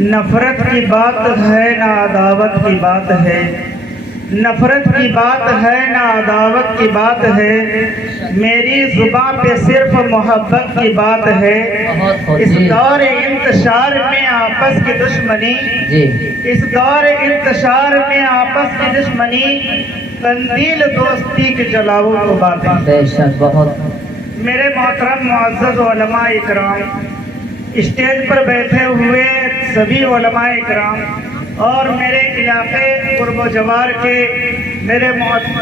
نفرت کی بات ہے نہ عداوت کی بات ہے، نفرت کی بات ہے نہ عداوت کی بات ہے، میری زباں پہ صرف محبت کی بات ہے۔ اس دور انتشار میں آپس کی دشمنی، اس دور انتشار میں آپس کی دشمنی، قندیل دوستی کے جلاؤ کو باتیں۔ بے شک بہت۔ میرے محترم معزز علماء اکرام، اسٹیج پر بیٹھے ہوئے سبھی علماء اکرام اور میرے علاقے قرب و جوار کے میرے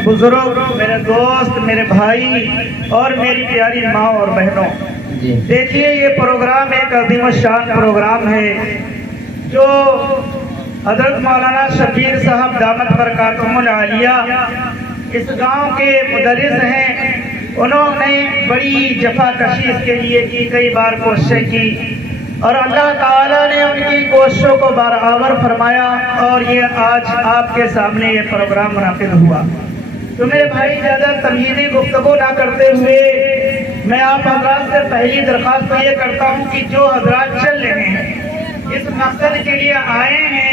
بزرگ، میرے دوست، میرے بھائی اور میری پیاری ماں اور بہنوں، دیکھیے یہ پروگرام ایک عظیم الشان پروگرام ہے جو حضرت مولانا شبیر صاحب دامت برکاتہم العالیہ اس گاؤں کے مدرس ہیں۔ انہوں نے بڑی جفا کشی اس کے لیے کی، کئی بار کوششیں کی اور اللہ تعالیٰ نے ان کی کوششوں کو برآور فرمایا اور یہ آج آپ کے سامنے یہ پروگرام منعقد ہوا۔ تو میرے بھائی زیادہ تمہیدی گفتگو نہ کرتے ہوئے میں آپ حضرات سے پہلی درخواست تو یہ کرتا ہوں کہ جو حضرات چل رہے ہیں اس مقصد کے لیے آئے ہیں،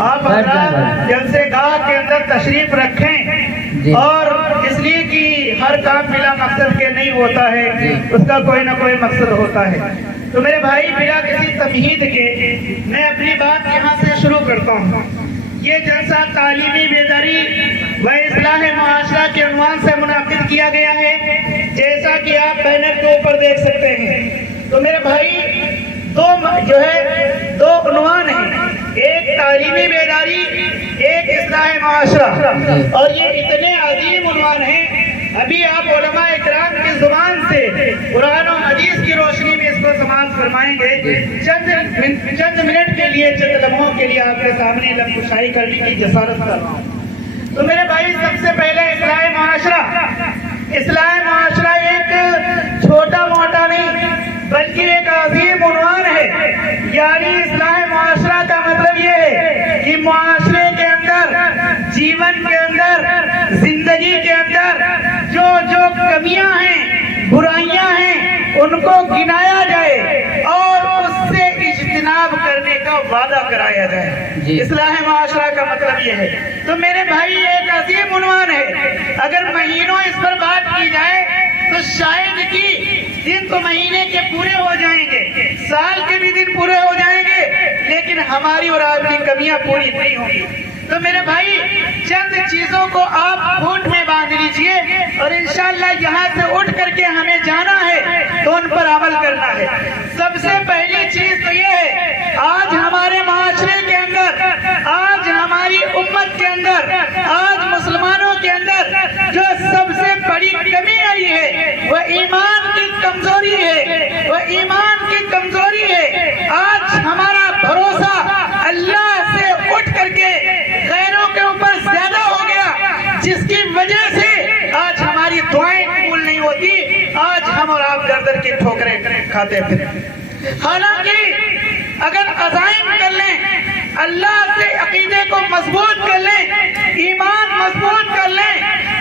آپ حضرات جلسے گاہ کے اندر تشریف رکھیں، اور اس لیے کہ ہر کام بلا مقصد کے نہیں ہوتا ہے، اس کا کوئی نہ کوئی مقصد ہوتا ہے۔ تو میرے بھائی بلا کسی تمہید کے میں اپنی بات یہاں سے شروع کرتا ہوں۔ یہ جلسہ تعلیمی بیداری و اصلاح معاشرہ کے عنوان سے منعقد کیا گیا ہے، جیسا کہ آپ بینر کے اوپر دیکھ سکتے ہیں۔ تو میرے بھائی دو عنوان ہیں، ایک تعلیمی بیداری، ایک اصلاح معاشرہ، اور یہ اتنے عظیم عنوان ہیں۔ ابھی آپ علماء اکرام کی زبان سے قرآن و حدیث کی روشنی میں اس کو سماعت فرمائیں گے۔ چند منٹ کے لیے، چند لمحوں کے لیے آپ کے سامنے لب کشائی کرنے کی جسارت کر رہا ہوں۔ تو میرے بھائی سب سے پہلے اصلاح معاشرہ۔ اصلاح معاشرہ ایک چھوٹا موٹا نہیں بلکہ ایک عظیم عنوان ہے، یعنی اصلاح معاشرہ کا مطلب یہ ہے کہ معاشرے کے اندر، جیون کے اندر، زندگی کے اندر جو کمیاں ہیں، برائیاں ہیں، ان کو گنایا جائے اور اس سے اجتناب کرنے کا وعدہ کرایا جائے۔ اصلاح معاشرہ کا مطلب یہ ہے۔ تو میرے بھائی ایک عظیم عنوان ہے، اگر مہینوں اس پر بات کی جائے تو شاید کہ دن تو مہینے کے پورے ہو جائیں گے، سال کے بھی دن پورے ہو جائیں گے، لیکن ہماری اور آپ کی کمیاں پوری نہیں ہوں گی۔ تو میرے بھائی چند چیزوں کو آپ پھوٹ میں باندھ لیجئے اور انشاءاللہ یہاں سے اٹھ کر کے ہمیں جانا ہے تو ان پر عمل کرنا ہے۔ سب سے پہلی چیز تو یہ ہے، آج ہمارے معاشرے کے اندر، آج ہماری امت کے اندر، آج مسلمانوں کے اندر جو سب سے بڑی کمی آئی ہے وہ ایمان کی کمزوری ہے، وہ ایمان کی کمزوری ہے۔ آج ہمارا بھروسہ اللہ سے اٹھ کر کے غیروں کے اوپر زیادہ ہو گیا، جس کی وجہ سے آج ہماری دعائیں قبول نہیں ہوتی، آج ہم اور آپ در در کی ٹھوکریں کھاتے پھر۔ حالانکہ اگر عزائم کر لیں، اللہ سے عقیدے کو مضبوط کر لیں، ایمان مضبوط کر لیں،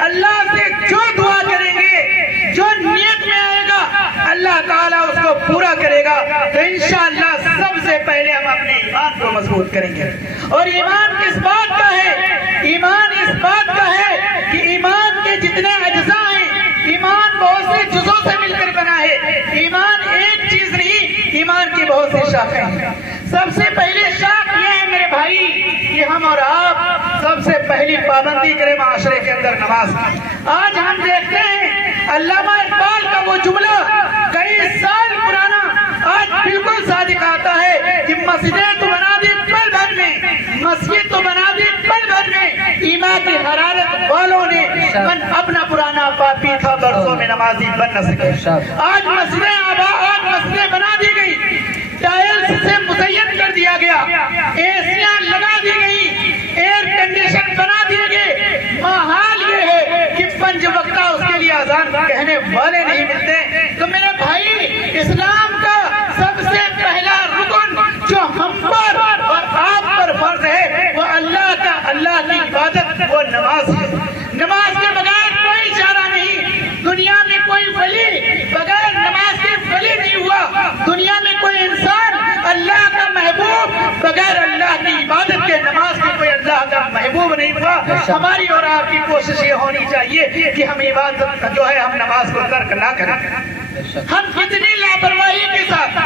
اللہ سے جو دعا کریں گے، جو نیت میں آئے گا، اللہ تعالیٰ اس کو پورا کرے گا۔ تو انشاءاللہ سب سے پہلے ہم اپنے ایمان کو مضبوط کریں گے۔ اور ایمان کس بات کا ہے؟ ایمان اس بات کا ہے کہ ایمان کے جتنے اجزاء ہیں، ایمان بہت سے جزوں سے مل کر بنا ہے۔ ایمان ایک چیز نہیں، ایمان کی بہت سی شاخیں ہیں۔ سب سے پہلی شاخ یہ ہے میرے بھائی کہ ہم اور آپ سب سے پہلی پابندی کریں معاشرے کے اندر نماز۔ آج ہم دیکھتے ہیں علامہ اقبال کا وہ جملہ کئی سال پرانا آج بالکل صادق آتا ہے کہ مسجدیں تو بنا دی پل بھر میں، مسجد تو بنا دی پل بھر میں، ایمان کی حرارت والوں نے اپنا پرانا پاپی تھا برسوں میں نمازی بن نہ سکے۔ آج مسجدیں بنا دی گئی، ٹائلز سے مزین کر دیا گیا، ایسیاں لگا دی گئی، ایئر کنڈیشن بنا دیے گئے۔ محال یہ ہے کہ 5 وقتہ اس کے لیے اذان کہنے والے نہیں ملتے۔ تو میرے بھائی اسلام کا سب سے پہلا رکن جو ہم پر اور آپ پر فرض ہے وہ اللہ کی عبادت، وہ نماز ہے۔ نماز کے بغیر کوئی چارہ نہیں، دنیا میں کوئی ولی بغیر نماز کے ولی نہیں ہوا، دنیا میں کوئی انسان اللہ کا محبوب بغیر ہماری اور آپ کی کوشش یہ ہونی چاہیے کہ ہم عبادت جو ہے ہم نماز کو ترک نہ کریں. ہم کتنی لاپرواہی کے ساتھ،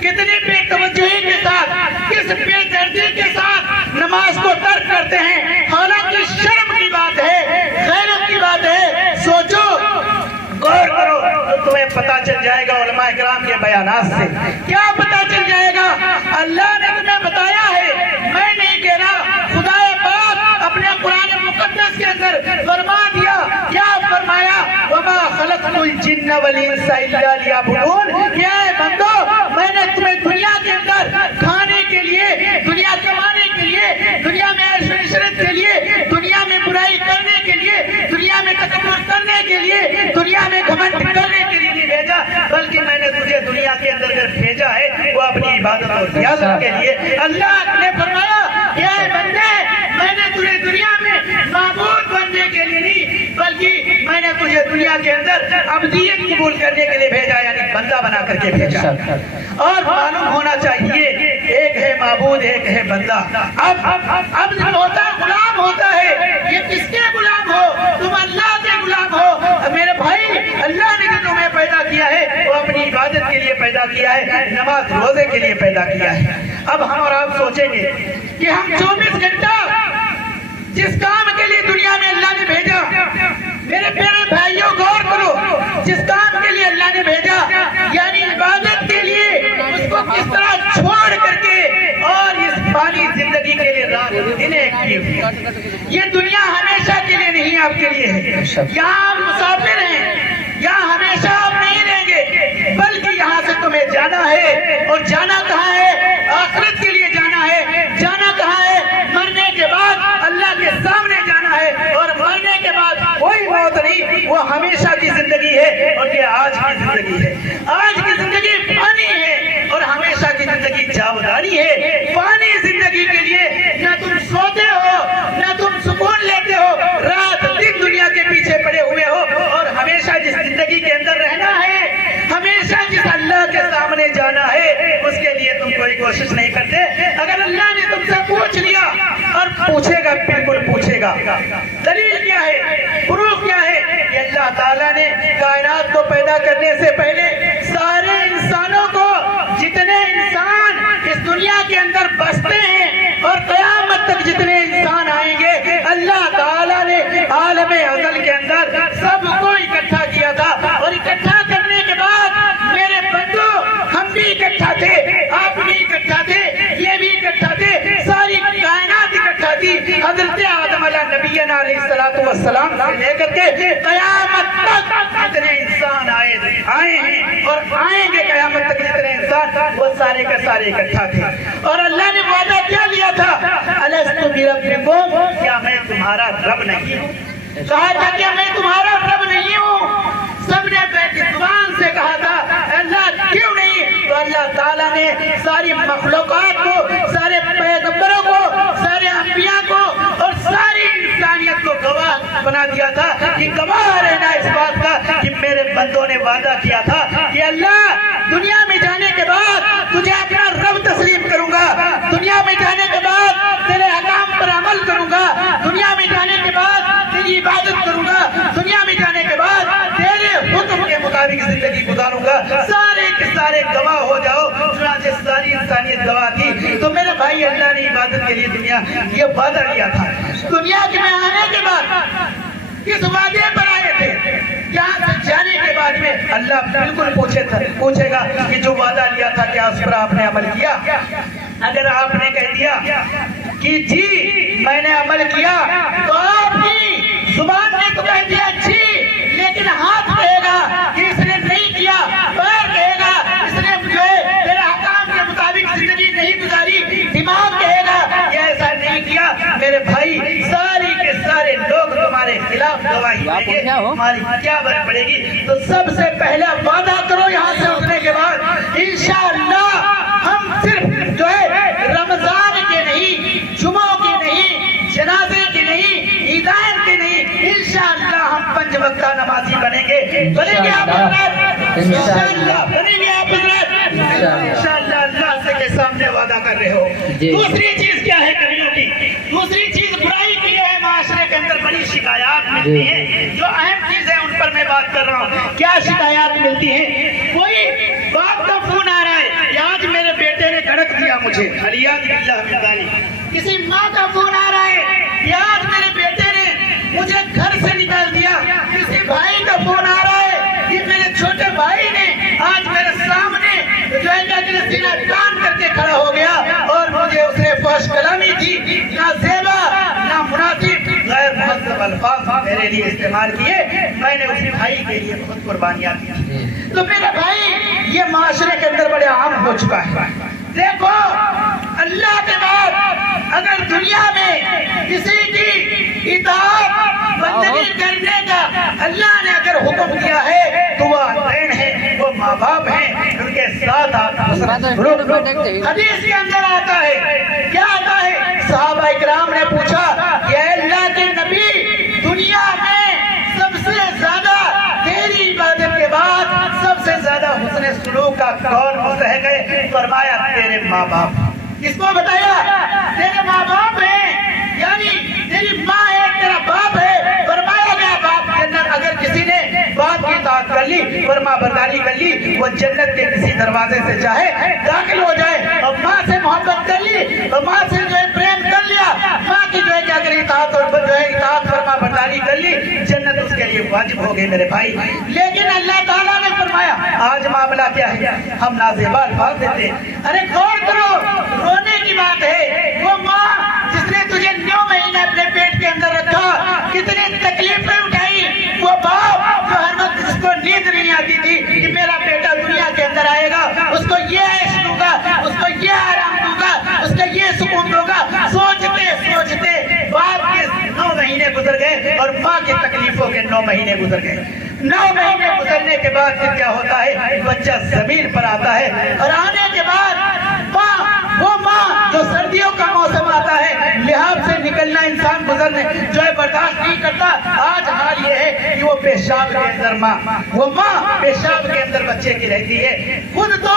کتنی بے توجہی کے ساتھ، کس بے دردی کے ساتھ نماز کو ترک کرتے ہیں. حالانکہ شرم کی بات ہے، غیرت کی بات ہے. سوچو، غور کرو تو تمہیں پتا چل جائے گا علماء کرام کے بیانات سے. کیا پتا چل جائے گا؟ اللہ نے تمہیں بتایا ہے، میں نہیں کہہ رہا. خدا پاک اپنے قرآن مقدس کے اندر فرما دیا. کیا فرمایا؟ وما خلقت الجن والانس الا لیعبدون. یہ بندو، میں نے تمہیں دنیا کے اندر کھانے کے لیے، دنیا کمانے کے لیے، دنیا میں عیش و عشرت کے لیے، دنیا میں برائی کرنے کے لیے، دنیا میں تکبر کرنے کے لیے، دنیا میں گھمنڈ کرنے کے لیے نہیں بھیجا، بلکہ میں نے تجھے دنیا کے اندر بھیجا ہے وہ اپنی عبادت اور ریاضت کے لیے. اللہ نے فرمایا اے بندے، میں نے تجھے دنیا میں معبود بننے کے لیے نہیں، بلکہ میں نے تجھے دنیا کے اندر عبدیت قبول کرنے کے لیے بھیجا، یعنی بندہ بنا کر کے بھیجا. اور معلوم ہونا چاہیے ایک ہے معبود، ایک ہے بندہ. اب عبد ہوتا ہے، غلام ہوتا ہے. یہ کس کے غلام ہو؟ تم اللہ کے غلام ہو. میرے بھائی، اللہ نے جو تمہیں پیدا کیا ہے وہ اپنی عبادت کے لیے پیدا کیا ہے، نماز روزے کے لیے پیدا کیا ہے. اب ہم اور آپ سوچیں گے کہ ہم 24 گھنٹہ جس کام کے لیے دنیا میں اللہ نے بھیجا، میرے پیارے بھائیوں غور کرو، جس کام کے لیے اللہ نے بھیجا یعنی عبادت کے لیے، اس کو کس طرح چھوڑ کر کے اور اس فانی زندگی کے لیے رات دن ایک کیے ہوئے. یہ دنیا ہمیشہ کے لیے نہیں، آپ کے لیے ہے. یہاں آپ مسافر ہیں، یہاں ہمیشہ آپ نہیں رہیں گے، بلکہ یہاں سے تمہیں جانا ہے. اور جانا کہاں ہے؟ آخرت کے لیے جانا ہے. جانا کہاں ہے؟ مرنے کے بعد اللہ کے سامنے جانا ہے. اور مرنے کے بعد کوئی موت نہیں، وہ ہمیشہ کی زندگی ہے. اور یہ آج کی زندگی ہے. آج کی زندگی فانی ہے اور ہمیشہ کی زندگی جاودانی ہے. فانی زندگی کے لیے نہ تم سوتے ہو، نہ تم سکون لیتے ہو، رات دن دنیا کے پیچھے پڑے ہوئے ہو. اور ہمیشہ جس زندگی کے اندر رہنا ہے، ہمیشہ جس اللہ کے سامنے جانا ہے، اس کے لیے تم کوئی کوشش نہیں کرتے. اگر اللہ نے تم سے پوچھ لیا، اور پوچھے گا، بالکل پوچھے گا. دلیل کیا ہے؟ پروف کیا ہے؟ کہ اللہ تعالیٰ نے کائنات کو پیدا کرنے سے پہلے سارے انسانوں کو، جتنے انسان اس دنیا کے اندر بستے ہیں اور قیامت تک جتنے انسان آئیں گے، اللہ تعالیٰ نے عالم ازل کے اندر سب کو اکٹھا کیا تھا. اور اکٹھا کرنے کے بعد میرے بندو، ہم بھی اکٹھا تھے، آپ بھی اکٹھا تھے، یہ بھی اکٹھا تھے، ساری کائنات اکٹھا تھی. حضرت آدم علیہ نبینا علیہ السلام سے لے کر کے قیامت تک جتنے انسان آئے ہیں اور آئیں گے قیامت تک جتنے انسان، وہ سارے کا سارے اکٹھا تھے. اور اللہ نے وعدہ کیا لیا تھا؟ الست بربکم، کیا میں تمہارا رب نہیں ہوں؟ کہا تھا کہ میں تمہارا رب نہیں ہوں. سب نے بیٹھ زبان سے کہا تھا اللہ کیوں نہیں؟ تو اللہ تعالیٰ نے ساری مخلوقات کو، سارے پیغمبروں کو، سارے انبیاء کو اور ساری انسانیت کو گواہ بنا دیا تھا کہ گواہ رہنا اس بات کا کہ میرے بندوں نے وعدہ کیا تھا کہ اللہ دنیا میں جانے کے بعد تجھے اپنا رب تسلیم کروں گا. دنیا میں جانے کے بعد تیرے احکام پر عمل کروں گا. دنیا میں جانے کے بعد تیری عبادت کروں گا. دنیا میں جانے کے بعد تیرے حکم کے مطابق زندگی گزاروں گا. سارے کے سارے گواہ ہو جاؤ. چنانچہ ساری انسانیت گواہ تھی. تو میرے بھائی، اللہ نے عبادت کے لیے دنیا یہ وعدہ لیا تھا. دنیا کے میں آنے کے بعد کس وعدے پر آئے تھے؟ یہاں سے جانے کے بعد میں اللہ بالکل پوچھے گا کہ جو وعدہ لیا تھا کیا اس پر آپ نے عمل کیا؟ اگر آپ نے کہہ دیا کہ جی میں نے عمل کیا، تو آپ کی زبان نے تو کہہ دیا جی، لیکن ہاتھ کہے گا کہ اس نے نہیں کیا، پیر کہے گا اس نے جو ہے تیرے حکام کے مطابق زندگی نہیں گزاری، دماغ کہے گا یہ ایسا نہیں کیا. میرے بھائی، ساری کے سارے لوگ تمہارے خلاف گواہی دیں گے، تمہاری کیا بات پڑے گی؟ تو سب سے پہلا وعدہ کرو یہاں سے اٹھنے کے بعد، انشاءاللہ ہم صرف جو ہے رمضان کے نہیں، جمعوں کے نہیں، جنازے کے نہیں، عیدین کے نہیں، انشاءاللہ ہم 5 وقتہ نمازی بنیں گے. بنیں گے آپ حضرات؟ انشاءاللہ بنیں گے آپ حضرات؟ انشاءاللہ اللہ سے کے سامنے وعدہ کر رہے ہو. دوسری چیز کیا ہے کمیونٹی؟ دوسری چیز برائی کی ہے معاشرے کے شکایات ملتی ہیں، جو اہم چیزیں ان پر میں بات کر رہا ہوں، کیا شکایات ملتی ہیں؟ کوئی باپ کا فون آ رہا ہے کہ آج میرے بیٹے نے کڑک دیا مجھے، علیاذ باللہ من ذالک۔ کسی ماں کا فون آ رہا ہے کہ آج میرے بیٹے نے مجھے گھر سے نکال دیا۔ کسی بھائی کا فون آ رہا ہے کہ میرے چھوٹے بھائی نے آج میرے سامنے جو ہے کہ سینہ تان کر کے کھڑا ہو گیا اور مجھے اس نے فحش کلامی کی، نہ زیبا نہ مناسب غیر مہذب الفاظ میرے لیے استعمال کیے، میں نے اس بھائی کے لیے بہت قربانیاں دی۔ تو میرے بھائی یہ معاشرے کے اندر بڑے عام ہو چکا ہے۔ دیکھو اللہ کے بعد اگر دنیا میں کسی کی اطاعت بندگی کرنے کا اللہ نے اگر حکم دیا ہے تو وہ والدین ہیں، وہ ماں باپ ہیں، ان کے ساتھ آپ حدیث کے اندر آتا ہے، کیا آتا ہے؟ صحابہ اکرام نے پوچھا کہ اے اللہ کے نبی، دنیا میں سب سے زیادہ تیری عبادت کے بعد سب سے زیادہ حسن سلوک کا کون مستحق ہے؟ فرمایا تیرے ماں باپ۔ کس کو بتایا؟ تیرے ماں باپ ہیں، یعنی تیری ماں ہے، تیرا باپ ہے۔ فرمایا گیا باپ کے اندر اگر کسی نے باپ کی اطاعت کر لی، فرما برداری کر لی، وہ جنت کے کسی دروازے سے چاہے داخل ہو جائے، اور ماں سے محبت کر لی اور ماں سے جو ہے پریم کر لیا، ماں کی جو ہے کیا کرے اطاعت اور جو ہے اطاعت فرما برداری کر لی، جنت اس کے لیے واجب ہو گئی میرے بھائی۔ لیکن اللہ تعالیٰ نے فرمایا آج معاملہ کیا ہے؟ ہم نازیبا الفاظ دیتے ہیں۔ ارے غور کرو، رونے کی بات ہے، وہ ماں جس نے تجھے 9 مہینے اپنے پیٹ کے اندر رکھا، کتنی تکلیفیں اٹھائی، وہ باپ جو ہر وقت جس کو نیند نہیں آتی تھی کہ میرا بیٹا دنیا کے اندر آئے گا، اس کو یہ عیش دوں گا، اس کو یہ آرام دوں گا، اس کو یہ سکون دوں گا، سوچتے سوچتے باپ کے 9 مہینے گزر گئے اور ماں کی تکلیفوں کے 9 مہینے گزر گئے۔ 9 مہینے گزرنے کے بعد پھر کیا ہوتا ہے؟ بچہ زمین پر آتا ہے، اور آنے کے بعد وہ ماں جو سردیوں کا موسم آتا ہے، لحاظ سے نکلنا انسان گزرنے جو ہے برداشت نہیں کرتا۔ آج حال یہ ہے کہ وہ پیشاب کے اندر وہ ماں پیشاب کے اندر بچے کی رہتی ہے، خود تو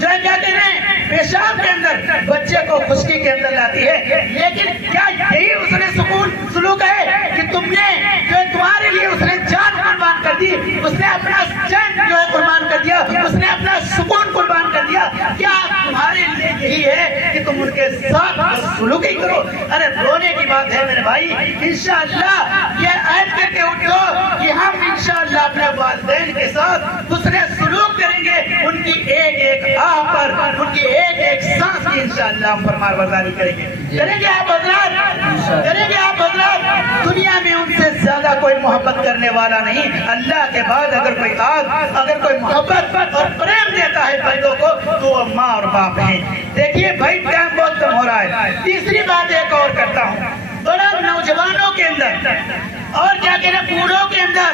جو ہے کیا کہتے ہیں پیشاب کے اندر بچے کو خشکی کے اندر لاتی ہے، لیکن کیا یہی اس نے سکون سلوک ہے کہ تم نے جو ہے تمہارے لیے اس نے جان قربان کر دی، اس نے اپنا چین جو ہے قربان کر دیا، اس نے اپنا سکون قربان کر دیا؟ کیا تمہارے لیے یہی ہے کہ تم ان کے ساتھ سلوکی کرو؟ ارے رونے کی بات ہے میرے بھائی، انشاءاللہ یہ عہد کر کے اٹھو کہ ہم انشاءاللہ اپنے والدین کے ساتھ حسن سلوک کریں گے، ان کی ایک ایک آہ پر، ان کی ایک ایک سانس کی انشاءاللہ ہم فرمان برداری کریں گے۔ کریں گے آپ حضرات؟ کریں گے آپ حضرات؟ دنیا میں ان سے زیادہ کوئی محبت کرنے والا نہیں۔ اللہ کے بعد اگر کوئی اگر کوئی محبت اور پریم دیتا ہے بندوں کو تو وہ ماں اور باپ ہیں۔ دیکھیے بھائی ٹائم بہت کم ہو رہا ہے، تیسری بات ایک اور کرتا ہوں، بڑا نوجوانوں کے اندر اور کیا کہنا بوڑھوں کے اندر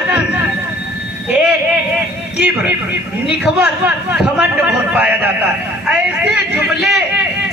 ایک کبر، نکھوت، گھمنڈ بہت پایا جاتا ہے۔ ایسے جملے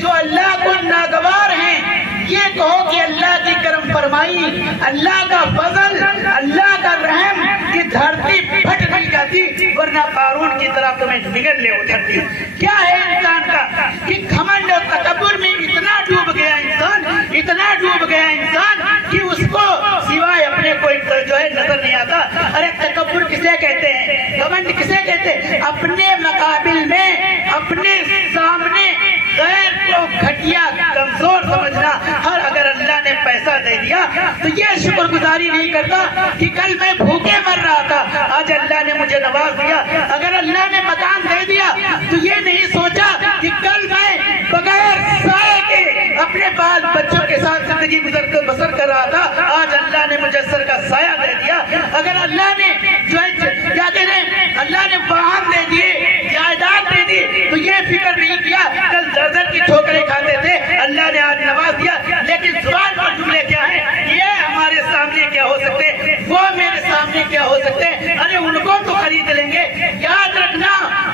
جو اللہ کو ناگوار ہیں، یہ کہو کہ اللہ کی کرم فرمائی، اللہ کا فضل، اللہ کا رحم کی دھرتی پھٹ نہیں جاتی، ورنہ قارون کی طرح تمہیں نگل لے اترتی۔ کیا ہے انسان کا کہ گھمنڈ اور تکبر میں اتنا ڈوب گیا انسان، اتنا ڈوب گیا انسان کہ اس کو سوائے اپنے کوئی جو ہے نظر نہیں آتا۔ ارے تکبر کسے کہتے ہیں؟ گھمنڈ کسے کہتے ہیں؟ اپنے مقابل میں اپنے سامنے غیر کو گھٹیا کمزور سمجھنا۔ ہر اگر اللہ نے پیسہ دے دیا تو یہ شکر گزاری نہیں کرتا کہ کل میں بھوکے مر رہا تھا، آج اللہ نے مجھے نواز دیا۔ اگر اللہ نے مکان دے دیا تو یہ نہیں سوچا کہ کل میں بغیر سائے کے اپنے بال بچوں کے ساتھ زندگی بسر کر رہا تھا، آج اللہ نے مجھے سر کا سایہ دے دیا۔ اگر اللہ نے جو ہے کیا کہتے ہیں اللہ نے واہن دے دیے، جائیداد دے دی تو یہ فکر نہیں کیا کل درجن کی ٹھوکریں کھاتے تھے، اللہ نے آج نواز دیا۔ لیکن زبان پر جملے کیا ہیں؟ یہ ہمارے سامنے کیا ہو سکتے ہیں، وہ میرے سامنے کیا ہو سکتے ہیں، ارے ان کو تو خرید لیں گے۔ یاد رکھنا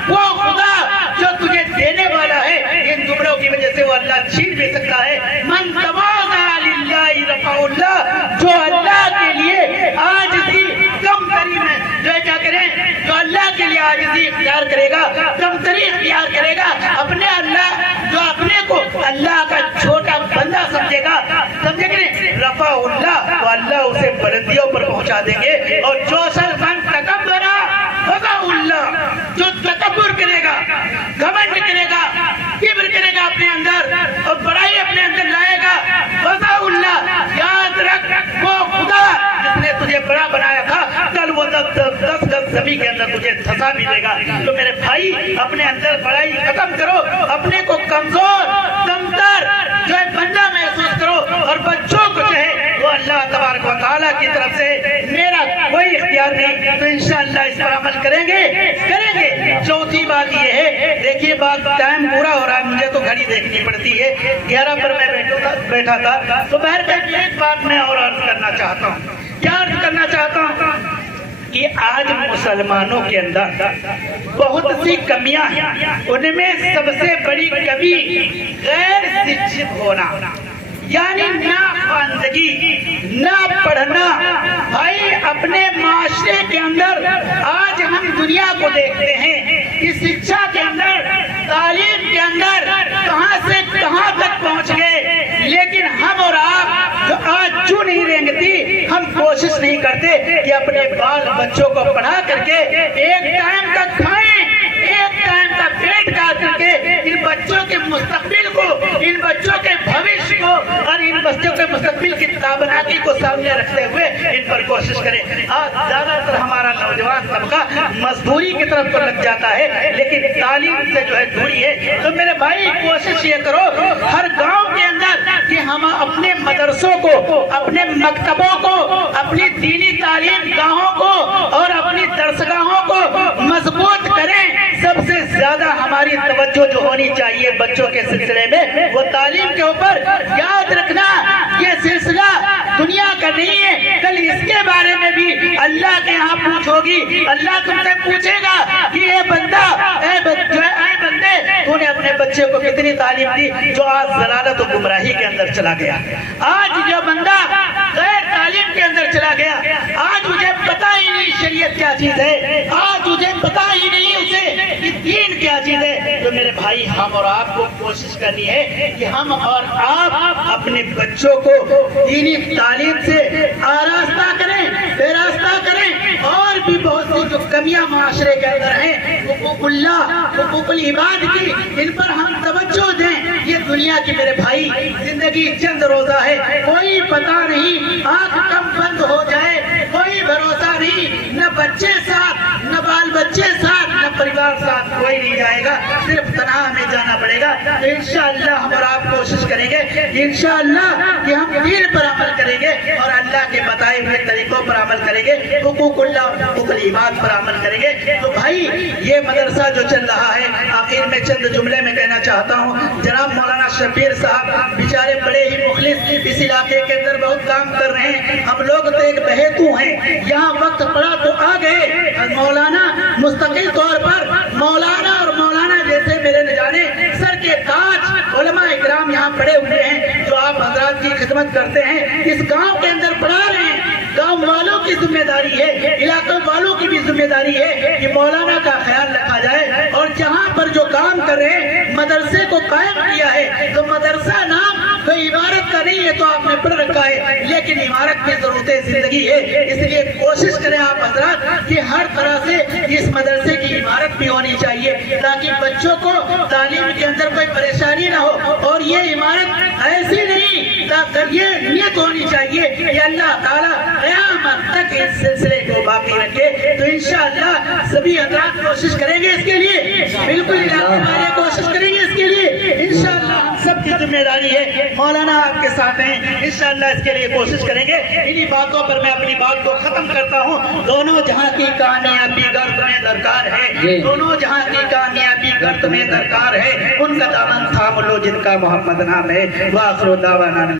وہ خدا جو تجھے دینے والا ہے، ان جملوں کی وجہ سے وہ اللہ چھین بھی سکتا ہے۔ من تواضع للہ رفعہ اللہ، جو اللہ کے لیے عاجزی کم ترین ہے، جو ہے کیا کریں، جو اللہ کے لیے عاجزی اختیار کرے گا، کم ترین اختیار کرے گا، اپنے اللہ جو اپنے کو اللہ کا چھوٹا بندہ سمجھے گا، سمجھے کہ نہیں، رفع اللہ تو اللہ اسے بلندیوں پہنچا دیں گے. اور جو شخص تکبرا اللہ, جو تکبر کرے گا, گھمنڈ کرے گا, کبر کرے گا اپنے اندر اور بڑائی اپنے اندر لائے گا, وضع اللہ, یاد رکھ وہ خدا جس نے تجھے بڑا بنایا تھا کل وہ 10 گز زمین کے اندر تجھے دھسا بھی دے گا. تو میرے بھائی اپنے اندر بڑائی ختم کرو, اپنے کو کمزور کمتر جو ہے بندہ محسوس کرو, اور بچوں کو جو ہے وہ اللہ تبارک و تعالیٰ کی طرف سے میرا کوئی اختیار نہیں. تو انشاءاللہ اس پر عمل کریں گے. چوتھی بات یہ ہے, دیکھیے بات ٹائم پورا ہو رہا ہے, مجھے تو گھڑی دیکھنی پڑتی ہے, 11 پر میں بیٹھا تھا. تو بہرکیف ایک بات میں اور عرض کرنا چاہتا ہوں. کیا عرض کرنا چاہتا ہوں کہ آج مسلمانوں کے اندر بہت سی کمیاں ہیں. ان میں سب سے بڑی کمی غیر شکشت ہونا, یعنی نہ خواندگی, نہ پڑھنا. بھائی اپنے معاشرے کے اندر آج ہم دنیا کو دیکھتے ہیں کہ شکشا کے اندر, تعلیم کے اندر کہاں سے کہاں تک پہنچ گئے, لیکن ہم اور آپ جو آج چو نہیں رینگتی, ہم کوشش نہیں کرتے کہ اپنے بال بچوں کو پڑھا کر کے ایک ٹائم کا کھائیں, ایک ٹائم کا پیٹ کاٹ کر کے ان بچوں کے مستقبل کو, ان بچوں کے بھوش کو اور ان بچوں کے مستقبل کی تابناکی کو سامنے رکھتے ہوئے ان پر کوشش کریں. آج زیادہ تر ہمارا نوجوان طبقہ مزدوری کی طرف تو لگ جاتا ہے لیکن تعلیم سے جو ہے دوری ہے. تو میرے بھائی کوشش یہ کرو ہر گاؤں کے اندر کہ ہم اپنے مدرسوں کو, اپنے مکتبوں کو, اپنی دینی تعلیم گاہوں کو اور اپنی درسگاہوں کو مضبوط کریں. سب سے زیادہ ہماری توجہ جو ہونی چاہیے بچوں کے سلسلے میں وہ تعلیم کے اوپر. یاد رکھنا یہ سلسلہ دنیا کا نہیں ہے, کل اس کے بارے میں بھی اللہ کے ہاں پوچھ ہوگی. اللہ تم سے پوچھے گا کہ اے بندہ, اے بندے, تو نے اپنے بچے کو کتنی تعلیم دی جو آج ضلالت و گمراہی کے اندر چلا گیا. آج جو بندہ غیر تعلیم کے اندر چلا گیا, آج مجھے پتا ہی نہیں شریعت کیا چیز ہے, آج مجھے پتا ہی نہیں اسے کہ دین کیا چیز ہے. تو میرے بھائی ہم اور آپ کو کوشش کرنی ہے کہ ہم اور آپ اپنے بچوں کو دینی تعلیم سے آراستہ کریں, پیراستہ کریں. اور بھی بہت سی جو کمیاں معاشرے کے اندر ہیں, حقوق اللہ, حقوق العباد کی, ان پر ہم توجہ دیں. یہ دنیا کی میرے بھائی زندگی چند روزہ ہے, کوئی پتہ نہیں, آنکھ کم بند ہو جائے کوئی بھروسہ نہیں. نہ بچے ساتھ, نہ بال بچے ساتھ, نہ پریوار ساتھ, کوئی نہیں جائے گا, صرف تنہا ہمیں جانا پڑے گا. تو انشاءاللہ ہم اور آپ کوشش کریں گے انشاءاللہ کہ ہم دین پر عمل کریں گے اور اللہ کے بتائے ہوئے طریقوں پر عمل کریں گے, حقوق اللہ, حقوق العباد پر عمل کریں گے. تو بھائی یہ مدرسہ جو چل رہا ہے, آخر میں چند جملے میں کہنا چاہتا ہوں. جناب مولانا شبیر صاحب بیچارے بڑے ہی مخلص اس علاقے کے اندر بہت کام کر رہے ہیں. ہم لوگ تو ایک بہتو ہیں, یہاں وقت پڑا تو آ گئے. مولانا مستقل طور پر مولانا اور مولانا جیسے میرے نہ جانے سر کے تاج علماء اکرام یہاں پڑے ہوئے ہیں جو آپ حضرات کی خدمت کرتے ہیں, اس گاؤں کے اندر پڑھا رہے ہیں. گاؤں والوں کی ذمہ داری ہے, علاقوں والوں کی بھی ذمہ داری ہے کہ مولانا کا خیال رکھا جائے. اور جہاں پر جو کام کر رہے ہیں, مدرسے کو قائم کیا ہے, تو مدرسہ نام کوئی عمارت کا نہیں ہے تو آپ نے پڑھ رکھا ہے, لیکن عمارت کی ضرورت زندگی ہے. اس لیے کوشش کریں آپ حضرات کہ ہر طرح سے اس مدرسے کی عمارت بھی ہونی چاہیے تاکہ بچوں کو تعلیم کے اندر کوئی پریشانی نہ ہو. اور یہ عمارت ایسی نہیں, یہ نیت ہونی چاہیے کہ اللہ تعالیٰ قیامت تک اس سلسلے کو باقی رکھے. تو انشاءاللہ سبھی حضرات کوشش کریں گے اس کے لیے, بالکل کوشش کریں گے اس کے لیے. انشاءاللہ سب کی ذمہ داری ہے, مولانا آپ کے ساتھ ہیں, انشاءاللہ اس کے لیے کوشش کریں گے. انہی باتوں پر میں اپنی بات کو ختم کرتا ہوں. دونوں جہاں کی کامیابی گر تمہیں درکار ہے, دونوں جہاں کی کامیابی گر تمہیں درکار ہے. ان کا دامن تھام لو جن کا محمد نام ہے. وآخر دعوانا